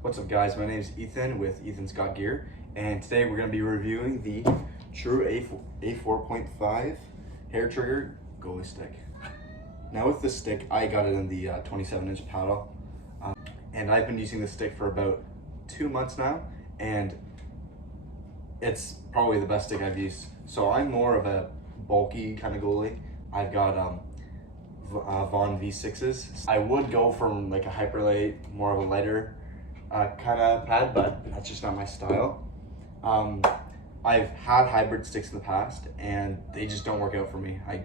What's up guys, my name is Ethan with Ethan's Got Gear, and today we're going to be reviewing the True A4.5 hair trigger goalie stick. Now with this stick, I got it in the 27-inch paddle, and I've been using this stick for about 2 months now, and it's probably the best stick I've used. So I'm more of a bulky kind of goalie. I've got Vaughn V6s. I would go from like a hyperlight, more of a lighter kind of pad, but that's just not my style. I've had hybrid sticks in the past and they just don't work out for me. I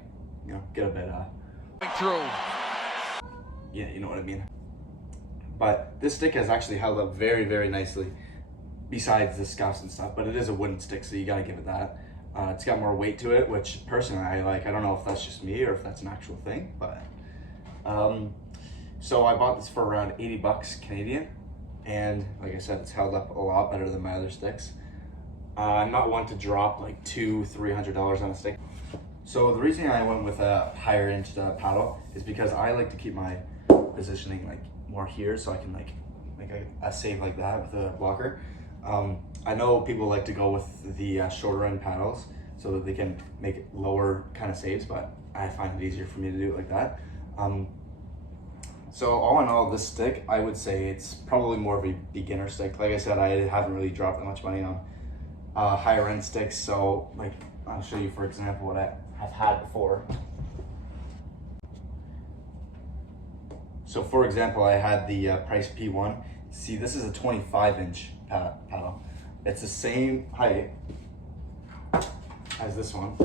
get a bit True. Yeah, you know what I mean. But this stick has actually held up very, very nicely, besides the scuffs and stuff, but it is a wooden stick, so you gotta give it that. It's got more weight to it, which personally I like. I don't know if that's just me or if that's an actual thing, but so I bought this for around 80 bucks Canadian, and like I said, it's held up a lot better than my other sticks. I'm not one to drop like $200-300 on a stick. So the reason I went with a higher inch paddle is because I like to keep my positioning like more here, so I can like make a save like that with a blocker. I know people like to go with the shorter end paddles so that they can make lower kind of saves, but I find it easier for me to do it like that. So all in all, this stick, I would say it's probably more of a beginner stick. Like I said, I haven't really dropped that much money on higher end sticks. So like, I'll show you for example what I have had before. So for example, I had the Price P1. See, this is a 25-inch paddle. It's the same height as this one.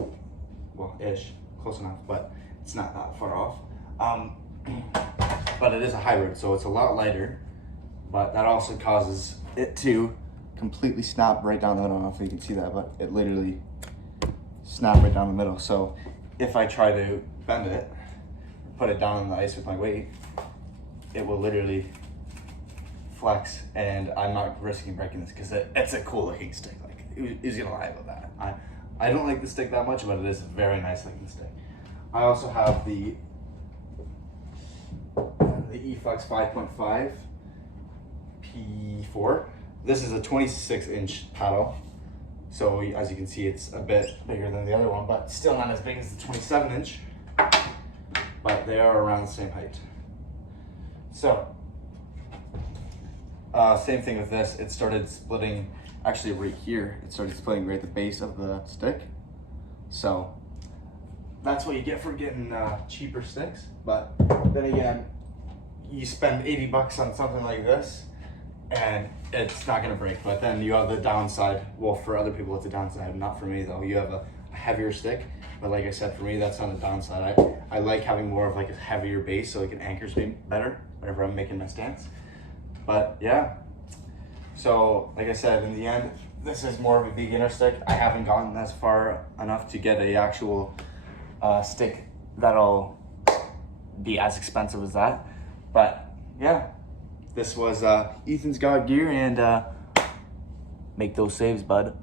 Well, ish, close enough, but it's not that far off. But it is a hybrid, so it's a lot lighter, but that also causes it to completely snap right down the middle. I don't know if you can see that, but it literally snapped right down the middle. So if I try to bend it, put it down on the ice with my weight, it will literally flex, and I'm not risking breaking this because it's a cool looking stick. Like, who's gonna lie about that? I don't like the stick that much, but it is a very nice looking stick. I also have the Eflex 5.5 P4. This is a 26-inch paddle, so as you can see, it's a bit bigger than the other one, but still not as big as the 27-inch. But they are around the same height. So, same thing with this. It started splitting, actually right here, it started splitting right at the base of the stick. So, that's what you get for getting cheaper sticks. But then again, you spend 80 bucks on something like this, and it's not gonna break. But then you have the downside. Well, for other people, it's a downside. Not for me though. You have a heavier stick. But like I said, for me, that's not a downside. I like having more of like a heavier base so it can anchors me better whenever I'm making my stance. But yeah, so like I said, in the end, this is more of a beginner stick. I haven't gotten as far enough to get a actual stick that'll be as expensive as that. But yeah, this was Ethan's Got Gear, and make those saves, bud.